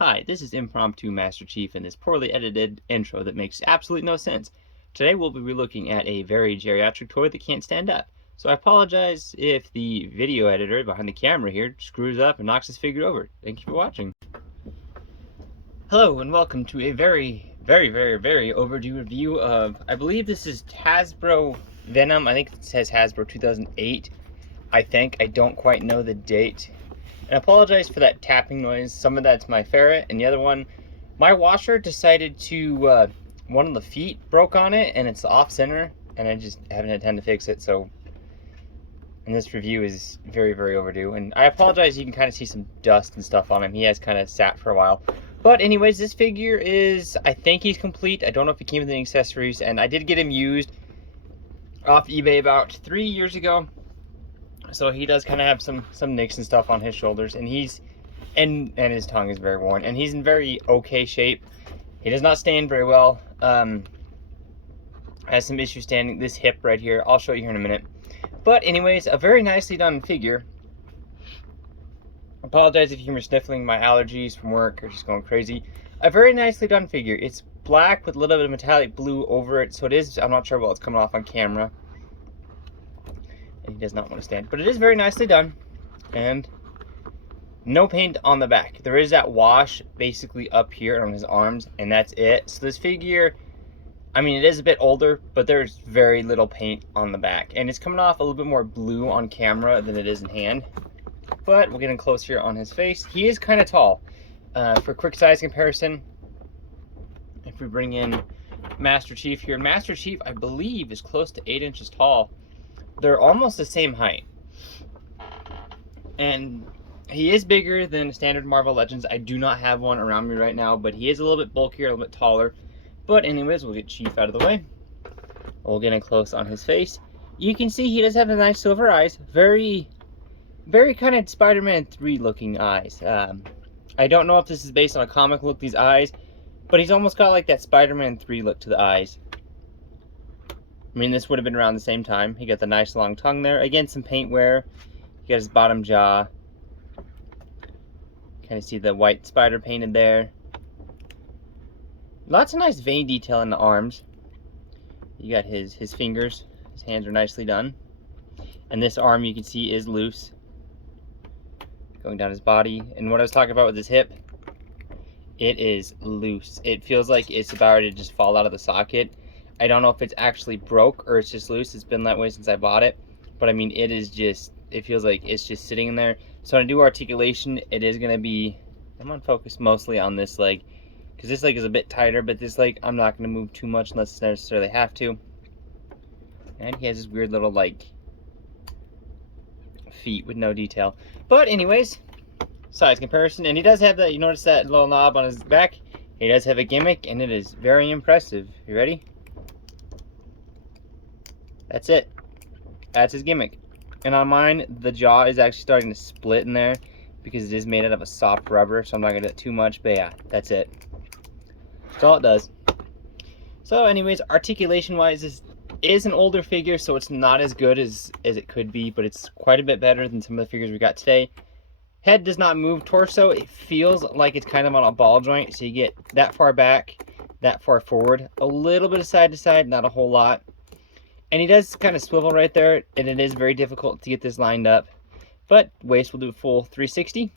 Hi, this is Impromptu Master Chief in this poorly edited intro that makes absolutely no sense. Today we'll be looking at a very geriatric toy that can't stand up. So I apologize if the video editor behind the camera here screws up and knocks this figure over. Thank you for watching. Hello and welcome to a very overdue review of, I believe this is Hasbro Venom. I think it says Hasbro 2008. I don't quite know the date. And I apologize for that tapping noise. Some of that's my ferret, and the other one, my washer decided to, one of the feet broke on it, and it's off center, and I just haven't had time to fix it, so. And this review is very overdue. And I apologize, you can kind of see some dust and stuff on him. He has kind of sat for a while. But anyways, this figure is, I think he's complete. I don't know if he came with any accessories, and I did get him used off eBay about 3 years ago. So he does kind of have some nicks and stuff on his shoulders, and he's and his tongue is very worn, and he's in very okay shape. He does not stand very well. Has some issues standing. This hip right here, I'll show you here in a minute. But anyways, a very nicely done figure. Apologize if you were sniffling, my allergies from work are just going crazy. A very nicely done figure. It's black with a little bit of metallic blue over it, so it is, I'm not sure what it's coming off on camera. He does not want to stand, but it is very nicely done, and no paint on the back. There is that wash basically up here on his arms, and that's it. So this figure, I mean, it is a bit older, but there's very little paint on the back, and it's coming off a little bit more blue on camera than it is in hand. But we'll get in close here on his face. He is kind of tall. For quick size comparison, if we bring in Master Chief here, Master Chief I believe is close to 8 inches tall. They're almost the same height, and he is bigger than standard Marvel Legends. I do not have one around me right now, but he is a little bit bulkier, a little bit taller. But anyways, we'll get Chief out of the way. We'll get in close on his face. You can see he does have the nice silver eyes, very kind of Spider-Man 3 looking eyes. I don't know if this is based on a comic look, these eyes, but he's almost got like that Spider-Man 3 look to the eyes. I mean, this would have been around the same time. He got the nice long tongue there. Again, some paint wear. He got his bottom jaw. Kind of see the white spider painted there. Lots of nice vein detail in the arms. You got his fingers. His hands are nicely done. And this arm you can see is loose. Going down his body. And what I was talking about with his hip, it is loose. It feels like it's about to just fall out of the socket. I don't know if it's actually broke or it's just loose. It's been that way since I bought it. But I mean, it is just, it feels like it's just sitting in there. So when I do articulation, it is going to be, I'm going to focus mostly on this leg, because this leg is a bit tighter, but this leg I'm not going to move too much unless I necessarily have to. And he has this weird little like feet with no detail. But anyways, size comparison, and he does have that, you notice that little knob on his back? He does have a gimmick, and it is very impressive. You ready? That's it. That's his gimmick. And on mine, the jaw is actually starting to split in there because it is made out of a soft rubber, so I'm not going to do it too much, but yeah, that's it. That's all it does. So anyways, articulation-wise, this is an older figure, so it's not as good as it could be, but it's quite a bit better than some of the figures we got today. Head does not move. Torso, it feels like it's kind of on a ball joint, so you get that far back, that far forward, a little bit of side to side, not a whole lot. And he does kind of swivel right there, and it is very difficult to get this lined up. But waist will do a full 360.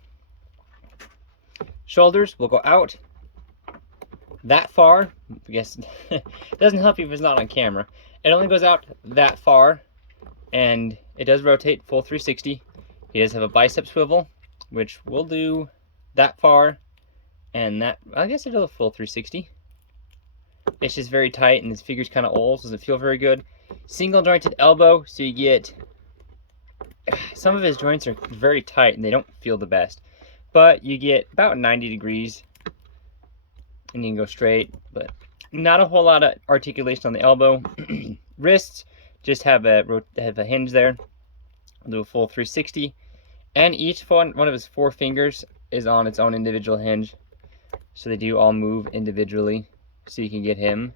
Shoulders will go out that far. I guess it doesn't help you if it's not on camera. It only goes out that far, and it does rotate full 360. He does have a bicep swivel, which will do that far, and that, I guess it'll do a full 360. It's just very tight, and his figure's kind of old, so doesn't feel very good. Single jointed elbow, so you get, some of his joints are very tight and they don't feel the best, but you get about 90 degrees and you can go straight, but not a whole lot of articulation on the elbow. Wrists just have a hinge there. I'll do a full 360, and each one of his 4 fingers is on its own individual hinge, so they do all move individually, so you can get him,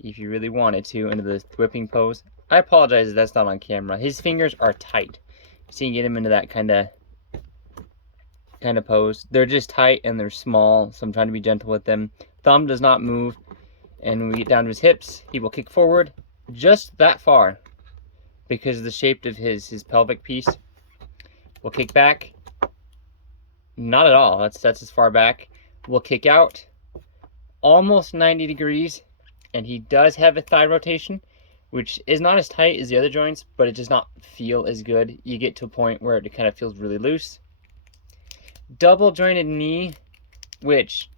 if you really wanted to, into the whipping pose. I apologize if that's not on camera. His fingers are tight, so you can get him into that kind of kind of pose. They're just tight and they're small, so I'm trying to be gentle with them. Thumb does not move, and when we get down to his hips, he will kick forward just that far because of the shape of his pelvic piece. We'll kick back, not at all. That's as far back. We'll kick out almost 90 degrees, and he does have a thigh rotation, which is not as tight as the other joints, but it does not feel as good. You get to a point where it kind of feels really loose. Double jointed knee, which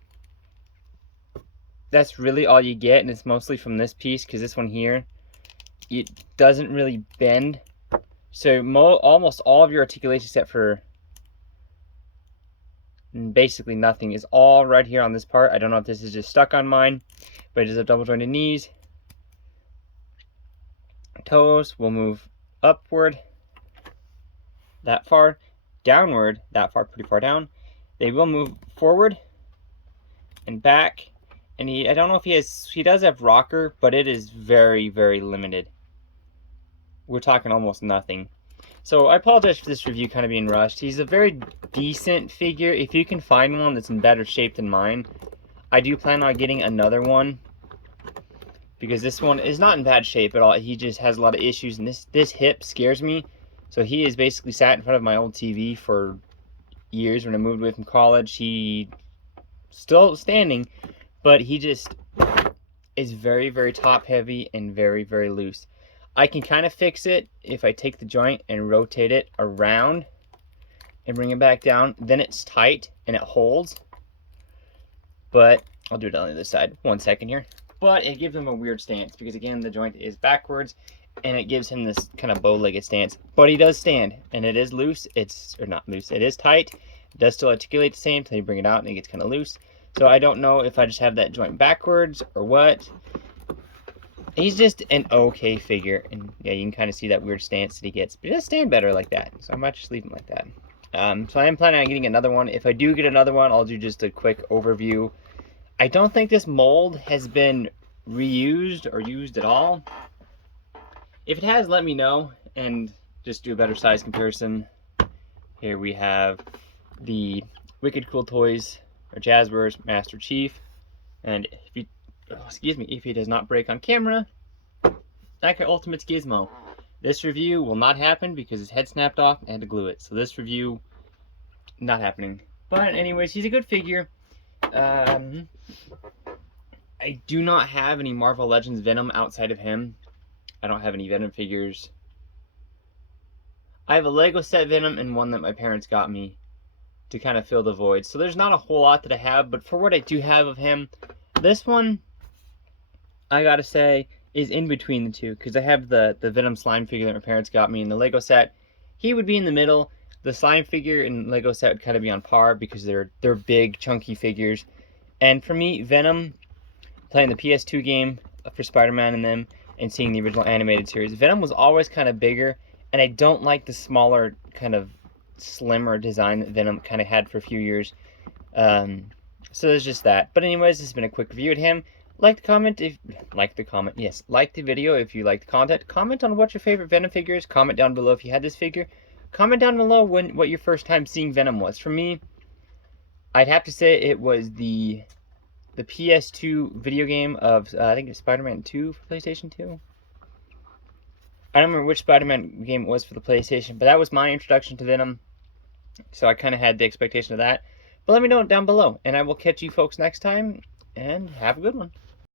that's really all you get, and it's mostly from this piece, because this one here, it doesn't really bend. So almost all of your articulation, except for basically nothing, is all right here on this part. I don't know if this is just stuck on mine, but it does have double jointed knees. Toes will move upward that far, downward that far, pretty far down. They will move forward and back. And I don't know if he does have rocker, but it is very, very limited. We're talking almost nothing. So I apologize for this review kind of being rushed. He's a very decent figure. If you can find one that's in better shape than mine, I do plan on getting another one, because this one is not in bad shape at all. He just has a lot of issues, and this hip scares me. So he has basically sat in front of my old TV for years. When I moved away from college, he still standing, but he just is very, very top heavy and very, very loose. I can kind of fix it if I take the joint and rotate it around and bring it back down. Then it's tight and it holds. But I'll do it on the other side. 1 second here. But it gives him a weird stance because, again, the joint is backwards and it gives him this kind of bow-legged stance. But he does stand, and it is loose. Or not loose. It is tight. It does still articulate the same until you bring it out and it gets kind of loose. So I don't know if I just have that joint backwards or what. He's just an okay figure, and yeah, you can kind of see that weird stance that he gets, but he does stand better like that, so I might just leave him like that. So I am planning on getting another one. If I do get another one, I'll do just a quick overview. I don't think this mold has been reused or used at all. If it has, let me know, and just do a better size comparison. Here we have the Wicked Cool Toys, or Jazzwares Master Chief, and if he does not break on camera, Nike Ultimate's Gizmo. This review will not happen because his head snapped off and I had to glue it. So this review, not happening. But anyways, he's a good figure. I do not have any Marvel Legends Venom outside of him. I don't have any Venom figures. I have a Lego set Venom and one that my parents got me to kind of fill the void. So there's not a whole lot that I have, but for what I do have of him, this one, I gotta say, is in between the two, because I have the Venom slime figure that my parents got me in the Lego set. He would be in the middle. The slime figure and Lego set would kind of be on par because they're big, chunky figures. And for me, Venom, playing the PS2 game for Spider-Man and them, and seeing the original animated series, Venom was always kind of bigger, and I don't like the smaller, kind of slimmer design that Venom kind of had for a few years. So there's just that. But anyways, this has been a quick review of him. Like the video if you like the content. Comment on what your favorite Venom figure is. Comment down below if you had this figure. Comment down below what your first time seeing Venom was. For me, I'd have to say it was the PS2 video game of, I think it's Spider-Man 2 for PlayStation 2. I don't remember which Spider-Man game it was for the PlayStation, but that was my introduction to Venom. So I kind of had the expectation of that. But let me know down below, and I will catch you folks next time, and have a good one.